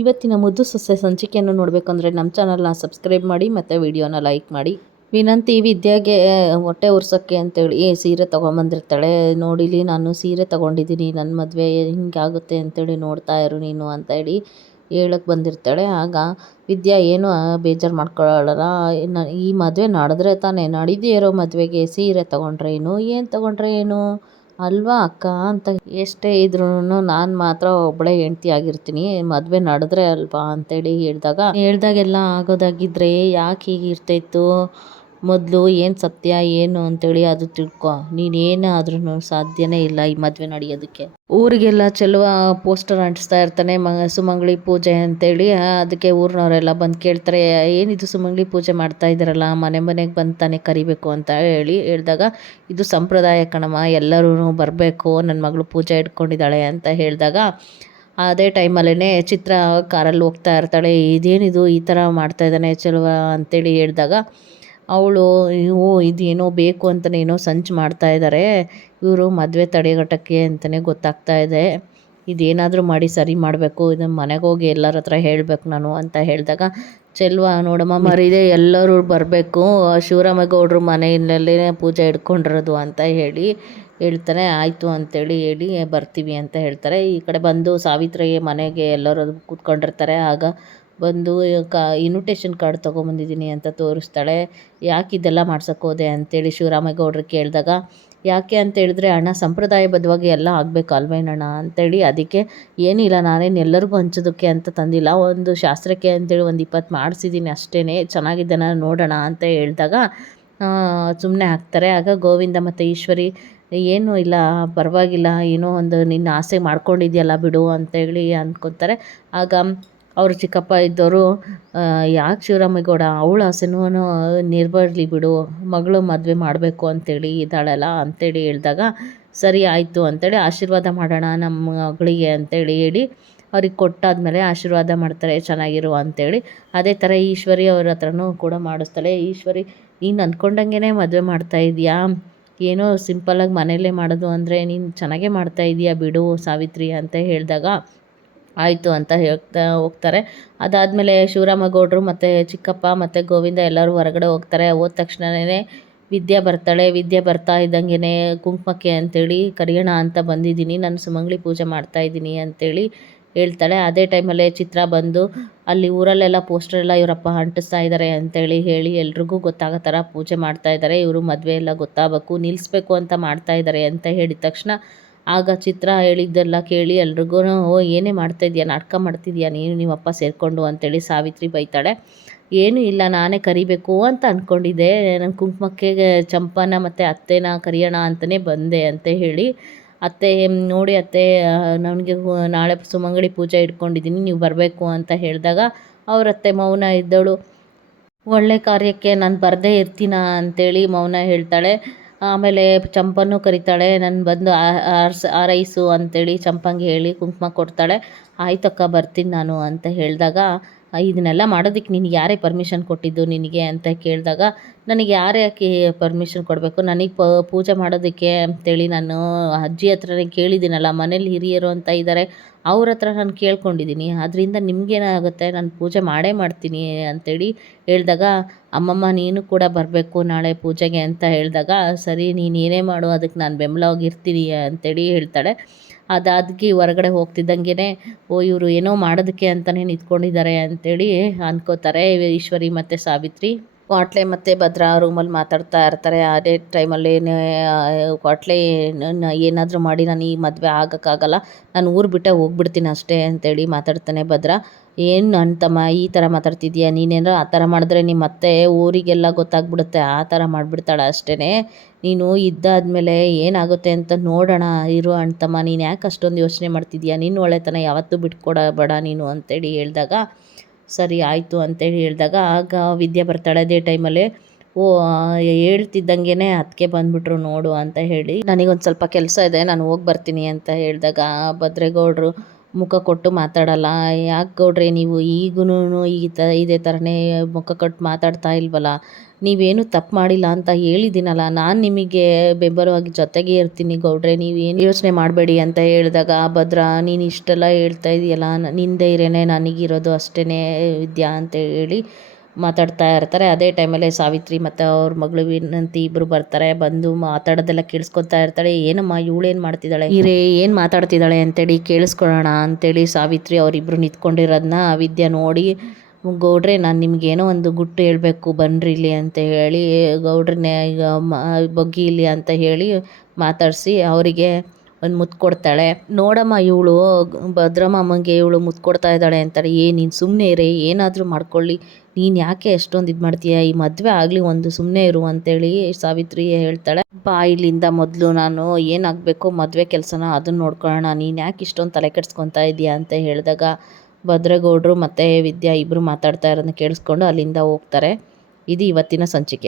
ಇವತ್ತಿನ ಮುದ್ದು ಸೊಸೆ ಸಂಚಿಕೆಯನ್ನು ನೋಡಬೇಕಂದ್ರೆ ನಮ್ಮ ಚಾನಲ್ನ ಸಬ್ಸ್ಕ್ರೈಬ್ ಮಾಡಿ ಮತ್ತು ವಿಡಿಯೋನ ಲೈಕ್ ಮಾಡಿ. ವಿನಂತಿ ವಿದ್ಯಾಗೆ ಹೊಟ್ಟೆ ಉರ್ಸೋಕ್ಕೆ ಅಂತೇಳಿ ಸೀರೆ ತೊಗೊಂಬಂದಿರ್ತಾಳೆ. ನೋಡಿಲಿ ನಾನು ಸೀರೆ ತೊಗೊಂಡಿದ್ದೀನಿ, ನನ್ನ ಮದುವೆ ಹಿಂಗಾಗುತ್ತೆ ಅಂತೇಳಿ ನೋಡ್ತಾ ಇರು ನೀನು ಅಂತ ಹೇಳಿ ಹೇಳಕ್ಕೆ ಬಂದಿರ್ತಾಳೆ. ಆಗ ವಿದ್ಯಾ ಏನು ಬೇಜಾರು ಮಾಡ್ಕೊಳ್ಳಲ್ಲ, ಈ ಮದುವೆ ನಡೆದ್ರೆ ತಾನೇ, ನಡೀದೇ ಇರೋ ಮದುವೆಗೆ ಸೀರೆ ತೊಗೊಂಡ್ರೆ ಏನು ತೊಗೊಂಡ್ರೆ ಏನು ಅಲ್ವಾ ಅಕ್ಕ ಅಂತ ಎಷ್ಟೇ ಇದ್ರೂ ನಾನು ಮಾತ್ರ ಒಬ್ಬಳೇ ಹೆಂಡ್ತಿ ಆಗಿರ್ತೀನಿ, ಮದುವೆ ನಡೆದ್ರೆ ಅಲ್ವಾ ಅಂತೇಳಿ ಹೇಳ್ದಾಗೆಲ್ಲ ಆಗೋದಾಗಿದ್ರೆ ಯಾಕೆ ಹೀಗಿರ್ತಾಯಿತ್ತು, ಮೊದಲು ಏನು ಸತ್ಯ ಏನು ಅಂತೇಳಿ ಅದು ತಿಳ್ಕೊ. ನೀನೇನಾದ್ರೂ ಸಾಧ್ಯನೇ ಇಲ್ಲ ಈ ಮದುವೆ ನಡೆಯೋದಕ್ಕೆ. ಊರಿಗೆಲ್ಲ ಚೆಲುವ ಪೋಸ್ಟರ್ ಅಂಟಿಸ್ತಾ ಇರ್ತಾನೆ, ಸುಮಂಗಲಿ ಪೂಜೆ ಅಂತೇಳಿ. ಅದಕ್ಕೆ ಊರಿನವರೆಲ್ಲ ಬಂದು ಕೇಳ್ತಾರೆ, ಏನಿದು ಸುಮಂಗಲಿ ಪೂಜೆ ಮಾಡ್ತಾ ಇದ್ದಾರಲ್ಲ, ಮನೆಗೆ ಬಂದು ತಾನೇ ಕರಿಬೇಕು ಅಂತ ಹೇಳಿದಾಗ, ಇದು ಸಂಪ್ರದಾಯ ಕಣಮ್ಮ, ಎಲ್ಲರೂ ಬರಬೇಕು, ನನ್ನ ಮಗಳು ಪೂಜೆ ಇಟ್ಕೊಂಡಿದ್ದಾಳೆ ಅಂತ ಹೇಳಿದಾಗ, ಅದೇ ಟೈಮಲ್ಲೇ ಚಿತ್ರ ಕಾರಲ್ಲಿ ಹೋಗ್ತಾ ಇರ್ತಾಳೆ. ಇದೇನಿದು ಈ ಥರ ಮಾಡ್ತಾ ಇದ್ದಾನೆ ಚೆಲುವ ಅಂತೇಳಿ ಹೇಳಿದಾಗ, ಅವಳು ಇದೇನೋ ಬೇಕು ಅಂತಲೇ ಏನೋ ಸಂಚು ಮಾಡ್ತಾ ಇದ್ದಾರೆ ಇವರು, ಮದುವೆ ತಡೆಗಟ್ಟಕ್ಕೆ ಅಂತಲೇ ಗೊತ್ತಾಗ್ತಾ ಇದೆ, ಇದೇನಾದರೂ ಮಾಡಿ ಸರಿ ಮಾಡಬೇಕು, ಇದನ್ನು ಮನೆಗೆ ಹೋಗಿ ಎಲ್ಲರ ಹತ್ರ ಹೇಳಬೇಕು ನಾನು ಅಂತ ಹೇಳಿದಾಗ, ಚೆಲುವ ನೋಡಮ್ಮ ಮರಿದೆ ಎಲ್ಲರೂ ಬರಬೇಕು, ಶಿವರಾಮೇಗೌಡರು ಮನೆಯಲ್ಲೇ ಪೂಜೆ ಇಟ್ಕೊಂಡಿರೋದು ಅಂತ ಹೇಳ್ತಾನೆ. ಆಯಿತು ಅಂತೇಳಿ ಹೇಳಿ ಬರ್ತೀವಿ ಅಂತ ಹೇಳ್ತಾರೆ. ಈ ಕಡೆ ಬಂದು ಸಾವಿತ್ರಿ ಮನೆಗೆ ಎಲ್ಲರೂ ಕೂತ್ಕೊಂಡಿರ್ತಾರೆ. ಆಗ ಬಂದು ಇನ್ವಿಟೇಷನ್ ಕಾರ್ಡ್ ತೊಗೊಂಬಂದಿದ್ದೀನಿ ಅಂತ ತೋರಿಸ್ತಾಳೆ. ಯಾಕೆ ಇದೆಲ್ಲ ಮಾಡ್ಸೋಕೆ ಹೋದೆ ಅಂತೇಳಿ ಶಿವರಾಮೇಗೌಡರು ಕೇಳಿದಾಗ, ಯಾಕೆ ಅಂತ ಹೇಳಿದ್ರೆ ಅಣ್ಣ ಸಂಪ್ರದಾಯಬದ್ಧವಾಗಿ ಎಲ್ಲ ಆಗಬೇಕು ಅಲ್ವೇನಣ್ಣ ಅಂತೇಳಿ, ಅದಕ್ಕೆ ಏನಿಲ್ಲ ನಾನೇನು ಎಲ್ಲರಿಗೂ ಹಂಚೋದಕ್ಕೆ ಅಂತ ತಂದಿಲ್ಲ, ಒಂದು ಶಾಸ್ತ್ರಕ್ಕೆ ಅಂತೇಳಿ ಒಂದು 20 ಮಾಡಿಸಿದ್ದೀನಿ ಅಷ್ಟೇ, ಚೆನ್ನಾಗಿದ್ದಾನ ನೋಡೋಣ ಅಂತ ಹೇಳಿದಾಗ ಸುಮ್ಮನೆ ಆಗ್ತಾರೆ. ಆಗ ಗೋವಿಂದ ಮತ್ತು ಈಶ್ವರಿ, ಏನೂ ಇಲ್ಲ ಪರವಾಗಿಲ್ಲ, ಏನೋ ಒಂದು ನಿನ್ನ ಆಸೆ ಮಾಡ್ಕೊಂಡಿದ್ಯಲ್ಲ ಬಿಡು ಅಂತೇಳಿ ಅಂದ್ಕೊತಾರೆ. ಆಗ ಅವರು ಚಿಕ್ಕಪ್ಪ ಇದ್ದವರು, ಯಾಕೆ ಶಿವರಾಮೇಗೌಡ ಅವಳ ಆಸೆನೂ ನಿರ್ಬರ್ಲಿ ಬಿಡು, ಮಗಳು ಮದುವೆ ಮಾಡಬೇಕು ಅಂತೇಳಿ ಇದ್ದಾಳಲ್ಲ ಅಂತೇಳಿ ಹೇಳಿದಾಗ, ಸರಿ ಆಯಿತು ಅಂತೇಳಿ ಆಶೀರ್ವಾದ ಮಾಡೋಣ ನಮ್ಮ ಮಗಳಿಗೆ ಅಂತೇಳಿ ಹೇಳಿ ಅವ್ರಿಗೆ ಕೊಟ್ಟಾದ್ಮೇಲೆ ಆಶೀರ್ವಾದ ಮಾಡ್ತಾರೆ, ಚೆನ್ನಾಗಿರು ಅಂತೇಳಿ. ಅದೇ ಥರ ಈಶ್ವರಿ ಅವ್ರ ಹತ್ರನೂ ಕೂಡ ಮಾಡಿಸ್ತಾಳೆ. ಈಶ್ವರಿ, ನೀನು ಅಂದ್ಕೊಂಡಂಗೆ ಮದುವೆ ಮಾಡ್ತಾ ಇದೆಯಾ, ಏನೋ ಸಿಂಪಲ್ಲಾಗಿ ಮನೆಯಲ್ಲೇ ಮಾಡೋದು ಅಂದರೆ ನೀನು ಚೆನ್ನಾಗೇ ಮಾಡ್ತಾ ಇದೀಯಾ ಬಿಡು ಸಾವಿತ್ರಿ ಅಂತ ಹೇಳಿದಾಗ, ಆಯಿತು ಅಂತ ಹೇಳ್ತಾ ಹೋಗ್ತಾರೆ. ಅದಾದಮೇಲೆ ಶಿವರಾಮೇಗೌಡರು ಮತ್ತು ಚಿಕ್ಕಪ್ಪ ಮತ್ತು ಗೋವಿಂದ ಎಲ್ಲರೂ ಹೊರಗಡೆ ಹೋಗ್ತಾರೆ. ಹೋದ ತಕ್ಷಣವೇ ವಿದ್ಯಾ ಬರ್ತಾಳೆ. ವಿದ್ಯೆ ಬರ್ತಾ ಇದ್ದಂಗೆ ಕುಂಕುಮಕ್ಕೆ ಅಂತೇಳಿ ಕರಿಯೋಣ ಅಂತ ಬಂದಿದ್ದೀನಿ, ನಾನು ಸುಮಂಗಲಿ ಪೂಜೆ ಮಾಡ್ತಾಯಿದ್ದೀನಿ ಅಂತೇಳಿ ಹೇಳ್ತಾಳೆ. ಅದೇ ಟೈಮಲ್ಲೇ ಚಿತ್ರ ಬಂದು ಅಲ್ಲಿ ಊರಲ್ಲೆಲ್ಲ ಪೋಸ್ಟರೆಲ್ಲ ಇವರಪ್ಪ ಅಂಟಿಸ್ತಾ ಇದ್ದಾರೆ ಅಂತೇಳಿ ಹೇಳಿ ಎಲ್ರಿಗೂ ಗೊತ್ತಾಗೋ ಥರ ಪೂಜೆ ಮಾಡ್ತಾ ಇದ್ದಾರೆ, ಇವರು ಮದುವೆ ಎಲ್ಲ ಗೊತ್ತಾಗಬೇಕು, ನಿಲ್ಲಿಸ್ಬೇಕು ಅಂತ ಮಾಡ್ತಾ ಇದ್ದಾರೆ ಅಂತ ಹೇಳಿದ ತಕ್ಷಣ, ಆಗ ಚಿತ್ರ ಹೇಳಿದ್ದೆಲ್ಲ ಕೇಳಿ ಎಲ್ರಿಗೂ, ಏನೇ ಮಾಡ್ತಾಯಿದ್ಯಾ, ನಾಟಕ ಮಾಡ್ತಿದ್ಯಾ ನೀನು ನಿಮ್ಮಪ್ಪ ಸೇರಿಕೊಂಡು ಅಂತೇಳಿ ಸಾವಿತ್ರಿ ಬೈತಾಳೆ. ಏನೂ ಇಲ್ಲ, ನಾನೇ ಕರಿಬೇಕು ಅಂತ ಅಂದ್ಕೊಂಡಿದ್ದೆ, ನನ್ನ ಕುಂಕುಮಕ್ಕೆ ಚಂಪನ ಮತ್ತು ಅತ್ತೆನ ಕರಿಯೋಣ ಅಂತಲೇ ಬಂದೆ ಅಂತ ಹೇಳಿ, ಅತ್ತೆ ನೋಡಿ ಅತ್ತೆ ನನಗೆ ನಾಳೆ ಸುಮಂಗಲಿ ಪೂಜೆ ಇಟ್ಕೊಂಡಿದ್ದೀನಿ, ನೀವು ಬರಬೇಕು ಅಂತ ಹೇಳಿದಾಗ, ಅವ್ರ ಅತ್ತೆ ಮೌನ ಇದ್ದವಳು, ಒಳ್ಳೆ ಕಾರ್ಯಕ್ಕೆ ನಾನು ಬರದೇ ಇರ್ತೀನ ಅಂತೇಳಿ ಮೌನ ಹೇಳ್ತಾಳೆ. ಆಮೇಲೆ ಚಂಪನ್ನು ಕರಿತಾಳೆ, ನಾನು ಬಂದು ಆರೈಸು ಅಂತೇಳಿ ಚಂಪಂಗೆ ಹೇಳಿ ಕುಂಕುಮ ಕೊಡ್ತಾಳೆ. ಆಯ್ತಕ್ಕ ಬರ್ತೀನಿ ನಾನು ಅಂತ ಹೇಳಿದಾಗ, ಇದನ್ನೆಲ್ಲ ಮಾಡೋದಕ್ಕೆ ನಿನಗೆ ಯಾರೇ ಪರ್ಮಿಷನ್ ಕೊಟ್ಟಿದ್ದು ನಿನಗೆ ಅಂತ ಕೇಳಿದಾಗ, ನನಗೆ ಯಾಕೆ ಪರ್ಮಿಷನ್ ಕೊಡಬೇಕು, ನನಗೆ ಪೂಜೆ ಮಾಡೋದಕ್ಕೆ ಅಂತೇಳಿ ನಾನು ಅಜ್ಜಿ ಹತ್ರನೇ ಕೇಳಿದ್ದೀನಲ್ಲ, ಮನೇಲಿ ಹಿರಿಯರು ಅಂತ ಇದ್ದಾರೆ ಅವ್ರ ಹತ್ರ ನಾನು ಕೇಳ್ಕೊಂಡಿದ್ದೀನಿ, ಅದರಿಂದ ನಿಮಗೇನಾಗುತ್ತೆ, ನಾನು ಪೂಜೆ ಮಾಡೇ ಮಾಡ್ತೀನಿ ಅಂತೇಳಿ ಹೇಳಿದಾಗ, ಅಮ್ಮಮ್ಮ ನೀನು ಕೂಡ ಬರಬೇಕು ನಾಳೆ ಪೂಜೆಗೆ ಅಂತ ಹೇಳಿದಾಗ, ಸರಿ ನೀನು ಏನೇ ಮಾಡು ಅದಕ್ಕೆ ನಾನು ಬೆಂಬಲವಾಗಿರ್ತೀನಿ ಅಂತೇಳಿ ಹೇಳ್ತಾಳೆ. ಅದಾದಕ್ಕೆ ಹೊರಗಡೆ ಹೋಗ್ತಿದ್ದಂಗೆ, ಇವರು ಏನೋ ಮಾಡೋದಕ್ಕೆ ಅಂತಲೇ ನಿಂತ್ಕೊಂಡಿದ್ದಾರೆ ಅಂತೇಳಿ ಅನ್ಕೋತಾರೆ ಈಶ್ವರಿ ಮತ್ತು ಸಾವಿತ್ರಿ. ಕ್ವಾಟ್ಲೆ ಮತ್ತು ಭದ್ರಾ ರೂಮಲ್ಲಿ ಮಾತಾಡ್ತಾ ಇರ್ತಾರೆ. ಅದೇ ಟೈಮಲ್ಲಿ ಕ್ವಾಟ್ಲೆ, ಏನಾದರೂ ಮಾಡಿ ನಾನು ಈ ಮದುವೆ ಆಗೋಕ್ಕಾಗಲ್ಲ, ನಾನು ಊರು ಬಿಟ್ಟೆ ಹೋಗ್ಬಿಡ್ತೀನಿ ಅಷ್ಟೇ ಅಂತೇಳಿ ಮಾತಾಡ್ತಾನೆ. ಭದ್ರಾ, ಏನು ಅಂತಮ್ಮ ಈ ಥರ ಮಾತಾಡ್ತಿದ್ಯಾ, ನೀನೇನೋ ಆ ಥರ ಮಾಡಿದ್ರೆ ನಿಮ್ಮ ಅತ್ತೆ ಊರಿಗೆಲ್ಲ ಗೊತ್ತಾಗ್ಬಿಡುತ್ತೆ, ಆ ಥರ ಮಾಡಿಬಿಡ್ತಾಳೆ ಅಷ್ಟೇ, ನೀನು ಇದ್ದಾದಮೇಲೆ ಏನಾಗುತ್ತೆ ಅಂತ ನೋಡೋಣ ಇರು ಅಂತಮ್ಮ, ನೀನು ಯಾಕೆ ಅಷ್ಟೊಂದು ಯೋಚನೆ ಮಾಡ್ತಿದ್ಯಾ, ನಿನ್ನ ಒಳ್ಳೆತನ ಯಾವತ್ತೂ ಬಿಟ್ಕೊಡಬೇಡ ನೀನು ಅಂತೇಳಿ ಹೇಳಿದಾಗ, ಸರಿ ಆಯಿತು ಅಂತೇಳಿ ಹೇಳಿದಾಗ, ಆಗ ವಿದ್ಯೆ ಬರ್ತಾಳೆ. ಅದೇ ಟೈಮಲ್ಲಿ ಹೇಳ್ತಿದ್ದಂಗೆ ಅದಕ್ಕೆ ಬಂದುಬಿಟ್ರು ನೋಡು ಅಂತ ಹೇಳಿ, ನನಗೊಂದು ಸ್ವಲ್ಪ ಕೆಲಸ ಇದೆ ನಾನು ಹೋಗಿ ಬರ್ತೀನಿ ಅಂತ ಹೇಳಿದಾಗ, ಭದ್ರೇಗೌಡರು, ಮುಖ ಕೊಟ್ಟು ಮಾತಾಡಲ್ಲ. ಯಾಕೆ ಗೌಡ್ರೆ ನೀವು ಈಗೂ ಇದೇ ಥರನೇ ಮುಖ ಕೊಟ್ಟು ಮಾತಾಡ್ತಾ ಇಲ್ವಲ್ಲ, ನೀವೇನು ತಪ್ಪು ಮಾಡಿಲ್ಲ ಅಂತ ಹೇಳಿದ್ದೀನಲ್ಲ, ನಾನು ನಿಮಗೆ ಬೆಂಬಲವಾಗಿ ಜೊತೆಗೆ ಇರ್ತೀನಿ ಗೌಡ್ರೆ, ನೀವೇನು ಯೋಚನೆ ಮಾಡಬೇಡಿ ಅಂತ ಹೇಳಿದಾಗ, ಭದ್ರ ನೀನು ಇಷ್ಟೆಲ್ಲ ಹೇಳ್ತಾ ಇದೆಯಲ್ಲ, ನಿನ್ನ ಧೈರ್ಯನೇ ನನಗಿರೋದು ಅಷ್ಟೇ ವಿದ್ಯಾ ಅಂತ ಹೇಳಿ ಮಾತಾಡ್ತಾ ಇರ್ತಾರೆ. ಅದೇ ಟೈಮಲ್ಲೇ ಸಾವಿತ್ರಿ ಮತ್ತು ಅವ್ರ ಮಗಳು ವಿನಂತಿ ಇಬ್ಬರು ಬರ್ತಾರೆ. ಬಂದು ಮಾತಾಡೋದೆಲ್ಲ ಕೇಳಿಸ್ಕೊತಾ ಇರ್ತಾಳೆ. ಏನಮ್ಮ ಇವಳೇನು ಮಾಡ್ತಿದ್ದಾಳೆ, ಏನು ಮಾತಾಡ್ತಿದ್ದಾಳೆ ಅಂತೇಳಿ ಕೇಳಿಸ್ಕೊಳ್ಳೋಣ ಅಂತೇಳಿ ಸಾವಿತ್ರಿ ಅವರಿಬ್ಬರು ನಿಂತ್ಕೊಂಡಿರೋದನ್ನ ವಿದ್ಯಾ ನೋಡಿ, ಗೌಡ್ರೆ ನಾನು ನಿಮಗೇನೋ ಒಂದು ಗುಟ್ಟು ಹೇಳಬೇಕು ಬನ್ನಿರಿ ಇಲ್ಲಿ ಅಂತ ಹೇಳಿ ಗೌಡ್ರನ್ನೇ ಬಗ್ಗಿ ಇಲ್ಲಿ ಅಂತ ಹೇಳಿ ಮಾತಾಡಿಸಿ ಅವರಿಗೆ ಒಂದು ಮುತ್ತು ಕೊಡ್ತಾಳೆ. ನೋಡಮ್ಮ ಇವಳು ಭದ್ರಮ್ಮಂಗೆ ಇವಳು ಮುತ್ತು ಕೊಡ್ತಾ ಇದ್ದಾಳೆ ಅಂತಾಳೆ. ನೀನು ಸುಮ್ಮನೆ ಇರೇ, ಏನಾದರೂ ಮಾಡ್ಕೊಳ್ಳಿ, ನೀನು ಯಾಕೆ ಎಷ್ಟೊಂದು ಇದು ಮಾಡ್ತೀಯ, ಈ ಮದುವೆ ಆಗಲಿ ಒಂದು ಸುಮ್ಮನೆ ಇರು ಅಂತೇಳಿ ಸಾವಿತ್ರಿ ಹೇಳ್ತಾಳೆ. ಬಾ ಇಲ್ಲಿಂದ ಮೊದಲು ನಾನು ಏನಾಗಬೇಕು ಮದುವೆ ಕೆಲಸನ ಅದನ್ನು ನೋಡ್ಕೊಳ್ಳೋಣ, ನೀನು ಯಾಕೆ ಇಷ್ಟೊಂದು ತಲೆ ಕೆಡ್ಸ್ಕೊತಾ ಇದೆಯಾ ಅಂತ ಹೇಳಿದಾಗ ಭದ್ರಗೌಡರು ಮತ್ತು ವಿದ್ಯಾ ಇಬ್ಬರು ಮಾತಾಡ್ತಾ ಇರೋದನ್ನ ಕೇಳಿಸ್ಕೊಂಡು ಅಲ್ಲಿಂದ ಹೋಗ್ತಾರೆ. ಇದು ಇವತ್ತಿನ ಸಂಚಿಕೆ.